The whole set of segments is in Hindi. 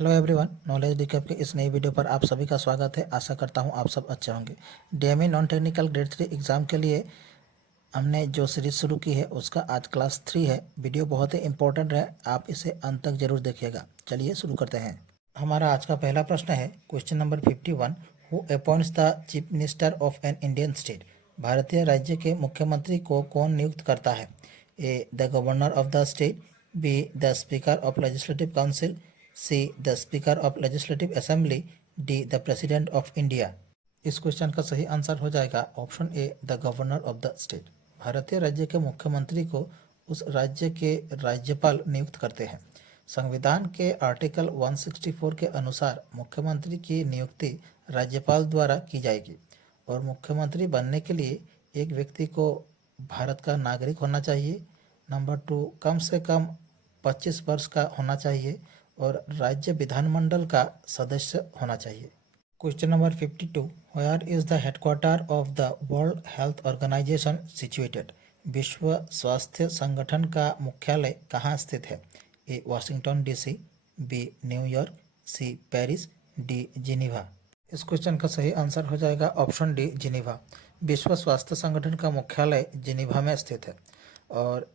हेलो एवरीवन, नॉलेज रिकैप के इस नई वीडियो पर आप सभी का स्वागत है। आशा करता हूं आप सब अच्छे होंगे। DME non technical grade 3 exam के लिए हमने जो सीरीज़ शुरू की है उसका आज क्लास 3 है। वीडियो बहुत ही इंपॉर्टेंट है, आप इसे अंत तक जरूर देखिएगा। चलिए शुरू करते हैं। हमारा आज का पहला प्रश्न है question number 51। Who appoints the chief minister of an Indian state? भारतीय राज्य के मुख्यमंत्री को कौन नियुक्त करता है? A the governor of the state, B the speaker of legislative council, C the speaker of legislative assembly, D the president of India. इस क्वेश्चन का सही आंसर हो जाएगा option A the governor of the state. भारतीय राज्य के मुख्यमंत्री को उस राज्य के राज्यपाल नियुक्त करते हैं। संविधान के आर्टिकल 164 के अनुसार मुख्यमंत्री की नियुक्ति राज्यपाल द्वारा की जाएगी और मुख्यमंत्री बनने के लिए एक व्यक्ति को भारत का नागरिक होना चाहिए। नंबर 2, कम से कम 25 वर्ष का होना चाहिए और राज्य विधानमंडल का सदस्य होना चाहिए। Question number 52। Where is the headquarter of the world health organisation situated? विश्व स्वास्थ्य संगठन का मुख्यालय कहाँ स्थित है? A Washington D C, B New York, C Paris, D Geneva. इस क्वेश्चन का सही आंसर हो जाएगा ऑप्शन डी जिनीवा। विश्व स्वास्थ्य संगठन का मुख्यालय जिनीवा में स्थित है और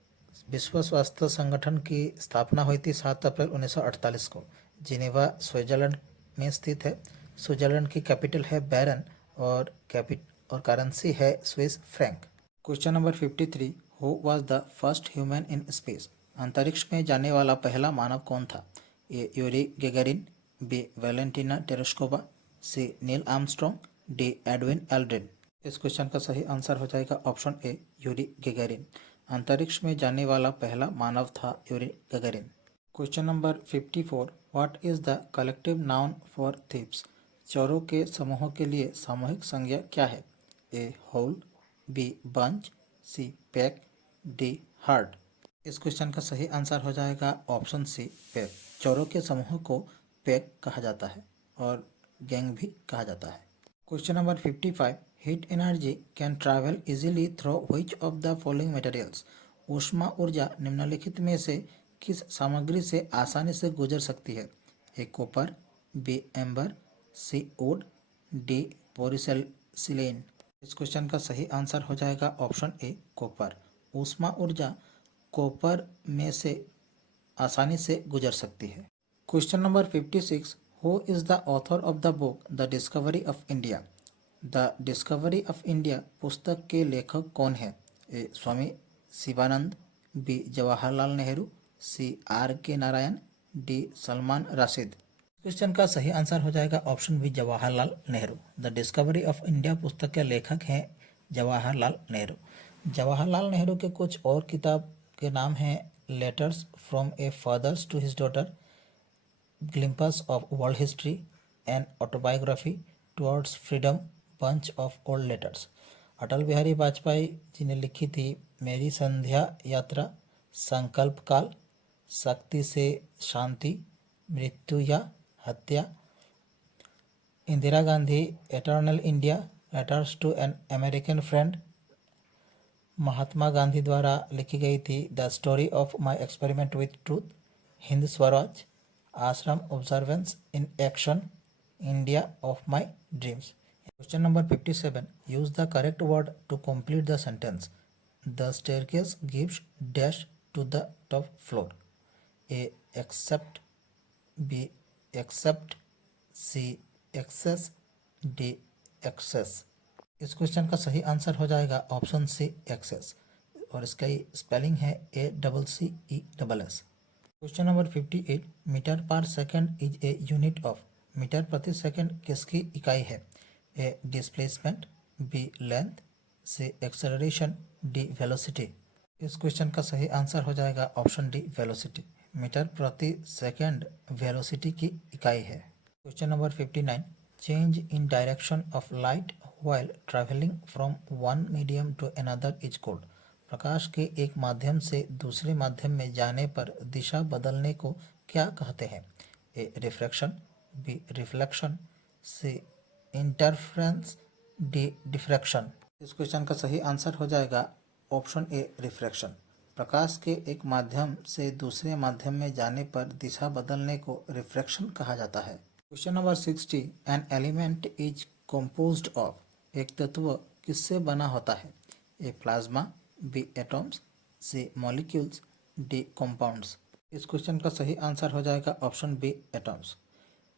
विश्व स्वास्थ्य संगठन की स्थापना हुई थी 7 अप्रैल 1948 को। जिनेवा स्विट्जरलैंड में स्थित है। स्विट्जरलैंड की कैपिटल है बैरन और करेंसी है Swiss franc. Question number 53। Who was the first human in space? अंतरिक्ष में जाने वाला पहला मानव कौन था? A Yuri Gagarin, B Valentina Tereshkova, C Neil Armstrong, D Edwin Aldrin. इस क्वेश्चन का सही आंसर हो जाएगा ऑप्शन ए यूरी गैगारिन। अंतरिक्ष में जाने वाला पहला मानव था Yuri Gagarin. Question number 54। What is the collective noun for thieves? चोरों के समूहों के लिए सामूहिक संज्ञा क्या है? A hole, B bunch, C pack, D herd. इस क्वेश्चन का सही आंसर हो जाएगा ऑप्शन सी पैक। चोरों के समूह को पैक कहा जाता है और गैंग भी कहा जाता है। Question number 55। Heat energy can travel easily through which of the following materials? ऊष्मा ऊर्जा निम्नलिखित में से किस सामग्री से आसानी से गुजर सकती है? A copper, B amber, C wood, D porcelain. इस क्वेश्चन का सही आंसर हो जाएगा ऑप्शन ए कॉपर। ऊष्मा ऊर्जा कॉपर में से आसानी से गुजर सकती है। Question number 56। Who is the author of the book the discovery of India? The discovery of India पुस्तक के लेखक कौन है? A Swami Shivanand, B Jawaharlal Nehru, C R K Narayan, D Salman Rushdie. Question का सही आंसर हो जाएगा option B Jawaharlal Nehru. The discovery of India पुस्तक के लेखक हैं जवाहरलाल नेहरू। जवाहरलाल नेहरू के कुछ और किताब के नाम हैं letters from a father's to his daughter, glimpses of world history, an autobiography, towards freedom, bunch of old letters. Atal Bihari Vajpayee ji ने लिखी थी मेरी संध्या यात्रा, संकल्प काल, शक्ति से शांति, मृत्यु या हत्या। Indira Gandhi eternal India, letters to an American friend. Mahatma Gandhi द्वारा लिखी गई थी the story of my experiment with truth, Hind Swaraj, ashram observance in action, India of my dreams. Question number 57। Use the correct word to complete the sentence. The staircase gives dash to the top floor. A accept, B except, C access, D excess. इस क्वेश्चन का सही आंसर हो जाएगा ऑप्शन सी एक्सेस और इसका स्पेलिंग है ACCESS। Question number 58। Metre per second is a unit of? Metre प्रति सेकंड किसकी इकाई है? A displacement, B length, C acceleration, D velocity. इस क्वेश्चन का सही आंसर हो जाएगा ऑप्शन डी वेलोसिटी। मीटर प्रति सेकंड वेलोसिटी की इकाई है। Question number 59। Change in direction of light while travelling from one medium to another is called? प्रकाश के एक माध्यम से दूसरे माध्यम में जाने पर दिशा बदलने को क्या कहते हैं? ए रिफ्रैक्शन, बी रिफ्लेक्शन, सी इंटरफेरेंस, डी डिफ्रैक्शन। इस क्वेश्चन का सही आंसर हो जाएगा ऑप्शन ए रिफ्रैक्शन। प्रकाश के एक माध्यम से दूसरे माध्यम में जाने पर दिशा बदलने को रिफ्रैक्शन कहा जाता है। Question number 60, an element is composed of. एक तत्व किससे बना होता है? ए प्लाज्मा, बी एटॉम्स, सी मॉलिक्यूल्स, डी कंपाउंड्स। इस क्वेश्चन का सही आंसर हो जाएगा ऑप्शन बी एटॉम्स।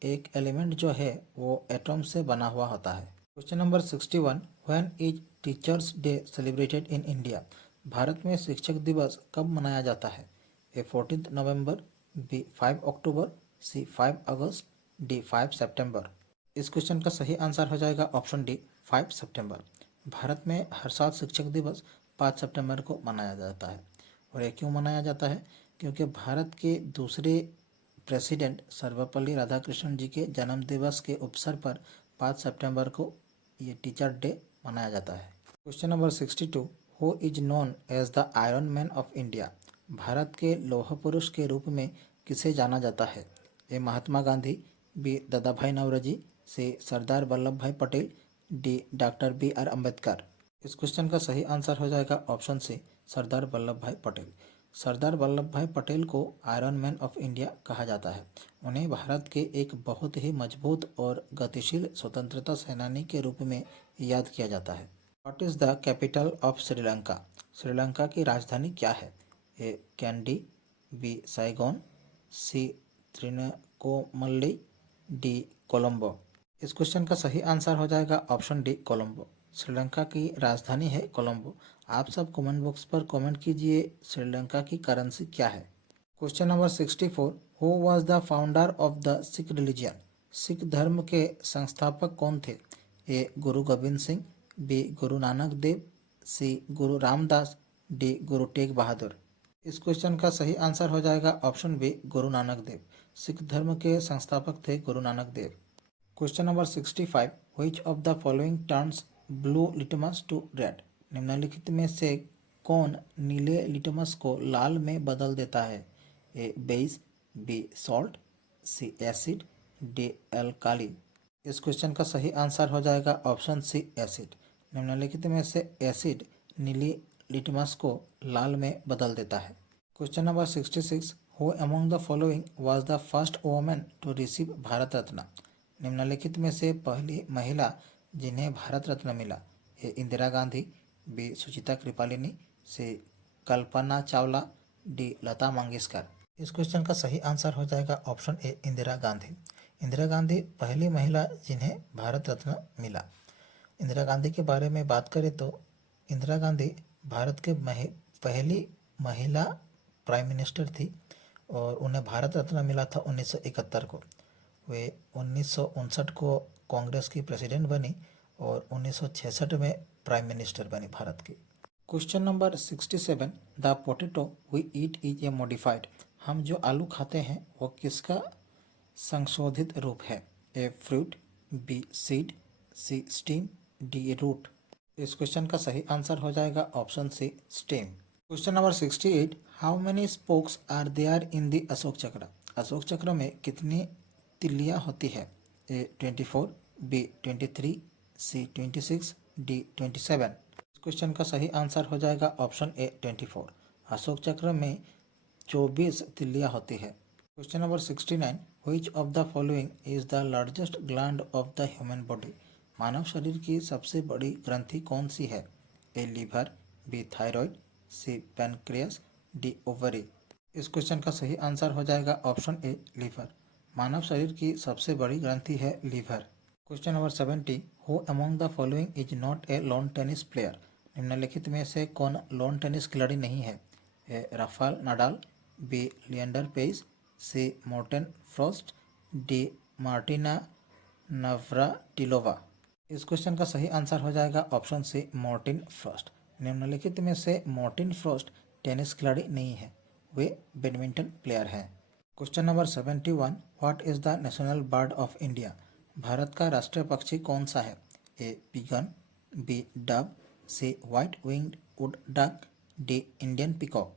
एक एलिमेंट जो है वो एटॉम से बना हुआ होता है। Question number 61, when is teachers day celebrated in India. Bharat में शिक्षक दिवस कब मनाया जाता है? ए 14 नवंबर, बी 5 अक्टूबर, सी 5 अगस्त, डी 5 सितंबर। इस क्वेश्चन का सही आंसर हो जाएगा ऑप्शन डी 5 सितंबर। भारत में हर साल शिक्षक दिवस 5 सितंबर को मनाया जाता है। और ये क्यों मनाया जाता है? क्योंकि भारत के दूसरे प्रेसिडेंट सर्वपल्ली राधाकृष्णन जी के जन्म दिवस के अवसर पर 5 सितंबर को ये टीचर डे मनाया जाता है। Question number 62, who is known as the iron man of India. Bharat के लौह पुरुष के रूप में किसे जाना जाता है? ए महात्मा गांधी, बी दादा भाई नौरोजी, सी Sardar Vallabh Bhai Patel, D doctor B R Ambedkar. इस क्वेश्चन का सही आंसर हो जाएगा ऑप्शन सी सरदार वल्लभ भाई पटेल। सरदार वल्लभ भाई पटेल को आयरन मैन ऑफ इंडिया कहा जाता है। उन्हें भारत के एक बहुत ही मजबूत और गतिशील स्वतंत्रता सेनानी के रूप में याद किया जाता है। What is the capital of Sri Lanka. Sri Lanka की राजधानी क्या है? ए कैंडी, बी साइगोन, सी त्रिनकोमल्ली, डी कोलंबो। इस क्वेश्चन का सही आंसर हो जाएगा ऑप्शन डी कोलंबो। श्रीलंका की राजधानी है कोलंबो। आप सब कमेंट बॉक्स पर कमेंट कीजिए श्रीलंका की करेंसी क्या है। Question number 64, who was the founder of the Sikh religion. Sikh धर्म के संस्थापक कौन थे? ए गुरु गोविंद सिंह, बी गुरु नानक देव, सी गुरु रामदास, डी गुरु तेग बहादुर। इस क्वेश्चन का सही आंसर हो जाएगा ऑप्शन बी गुरु नानक देव। सिख धर्म के संस्थापक थे Guru Nanak Dev. Question number 65, which of the following turns blue litmus to red. निम्नलिखित में से कौन नीले लिटमस को लाल में बदल देता है? ए बेस, बी सॉल्ट, सी एसिड, डी एल्काली। इस क्वेश्चन का सही आंसर हो जाएगा ऑप्शन सी एसिड। निम्नलिखित में से एसिड नीली लिटमस को लाल में बदल देता है। Question number 66, who among the following was the first women to receive Bharat Ratna. निम्नलिखित में से पहली महिला जिन्हें भारत रत्न मिला? A Indira Gandhi, B Sucheta Kripalani, C Kalpana Chawla, D Lata Mangeshkar. इस क्वेश्चन का सही आंसर हो जाएगा ऑप्शन ए इंदिरा गांधी। इंदिरा गांधी पहली महिला जिन्हें भारत रत्न मिला। इंदिरा गांधी के बारे में बात करें तो इंदिरा गांधी भारत के पहली महिला प्राइम मिनिस्टर थी और उन्हें भारत रत्न मिला था 1971 को। वे 1959 को कांग्रेस की प्रेसिडेंट बनी और 1966 में प्राइम मिनिस्टर बनी भारत की। Question number 67, the potato we eat is a modified. हम जो आलू खाते हैं वो किसका संशोधित रूप है? A fruit, B seed, C steam, D root. इस क्वेश्चन का सही आंसर हो जाएगा option C stem. Question number 68, how many spokes are there in the Ashok Chakra. Ashok Chakra में कितनी तिल्लियाँ होती है? A 24, B 23, C 26, D 27। इस क्वेश्चन का सही आंसर हो जाएगा ऑप्शन ए 24। अशोक चक्र में 24 तिल्लियाँ होती है। Question number 69, which of the following is the largest gland of the human body. मानव शरीर की सबसे बड़ी ग्रंथि कौन सी है? A liver, B thyroid, C pancreas, D ovary. इस क्वेश्चन का सही आंसर हो जाएगा ऑप्शन ए लीवर। मानव शरीर की सबसे बड़ी ग्रंथि है liver. Question number 70, who among the following is not a lawn tennis player. निम्नलिखित में से कौन लॉन टेनिस खिलाड़ी नहीं है? A Rafael Nadal, B Leander Paes, C Morten Frost, D Martina Navratilova. इस क्वेश्चन का सही आंसर हो जाएगा ऑप्शन सी मार्टिन फ्रॉस्ट। निम्नलिखित में से मार्टिन फ्रॉस्ट टेनिस खिलाड़ी नहीं है, वे बैडमिंटन प्लेयर हैं। Question number 71, what is the national bird of India. भारत का राष्ट्रीय पक्षी कौन सा है? A pigeon, B dove, C white winged wood duck, D Indian peacock.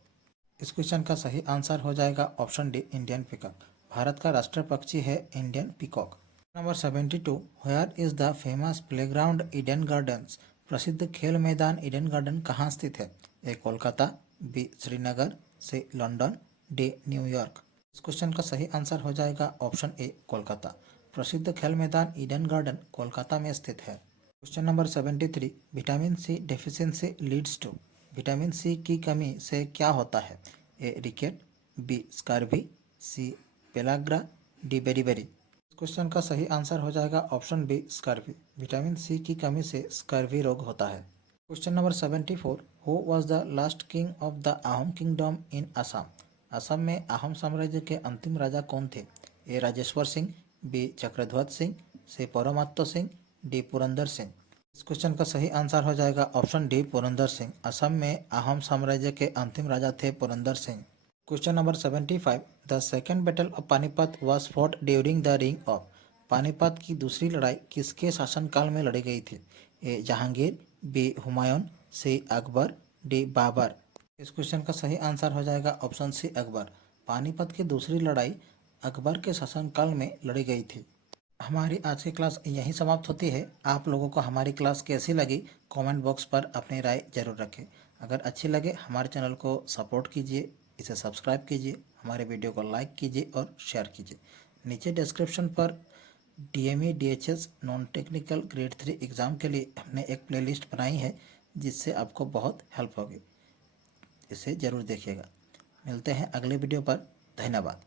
इस क्वेश्चन का सही आंसर हो जाएगा ऑप्शन डी इंडियन पिकॉक। भारत का राष्ट्रीय पक्षी है Indian peacock. Number 72, where is the famous playground Eden Gardens. प्रसिद्ध खेल मैदान ईडन गार्डन कहाँ स्थित है? ए कोलकाता, बी श्रीनगर, सी लंदन, डी न्यूयॉर्क। इस क्वेश्चन का सही आंसर हो जाएगा ऑप्शन ए कोलकाता। प्रसिद्ध खेल मैदान ईडन गार्डन कोलकाता में स्थित है। Question number 73, vitamin C deficiency leads to. Vitamin C की कमी से क्या होता है? A ricket, B scurvy, C pellagra, D beriberi. इस क्वेश्चन का सही आंसर हो जाएगा option B scurvy. Vitamin C की कमी से स्कर्वी रोग होता है। Question number 74, who was the last king of the Ahom kingdom in Assam. Assam में आहम साम्राज्य के अंतिम राजा कौन थे? ए राजेश्वर सिंह, बी चक्रध्वज सिंह, सी परमात्तो सिंह, डी पुरंदर सिंह। इस क्वेश्चन का सही आंसर हो जाएगा ऑप्शन डी पुरंदर सिंह। असम में आहम साम्राज्य के अंतिम राजा थे Purandar Singh. Question number 75, the second battle of Panipat was fought during the ring of. Panipat की दूसरी लड़ाई किसके शासनकाल में लड़ी गई थी? ए जहांगीर, बी हुमायूं, सी अकबर, डी बाबर। इस क्वेश्चन का सही आंसर हो जाएगा ऑप्शन सी अकबर। पानीपत की दूसरी लड़ाई अकबर के शासनकाल में लड़ी गई थी। हमारी आज की क्लास यहीं समाप्त होती है। आप लोगों को हमारी क्लास कैसी लगी कमेंट बॉक्स पर अपनी राय जरूर रखें। अगर अच्छी लगे हमारे चैनल को सपोर्ट कीजिए, इसे सब्सक्राइब कीजिए, हमारे वीडियो को लाइक कीजिए और शेयर कीजिए। नीचे डिस्क्रिप्शन पर DME DHS non technical grade 3 exam के लिए हमने एक प्लेलिस्ट बनाई है जिससे आपको बहुत हेल्प होगी। इसे ज़रूर देखिएगा। मिलते हैं अगले वीडियो पर। धन्यवाद।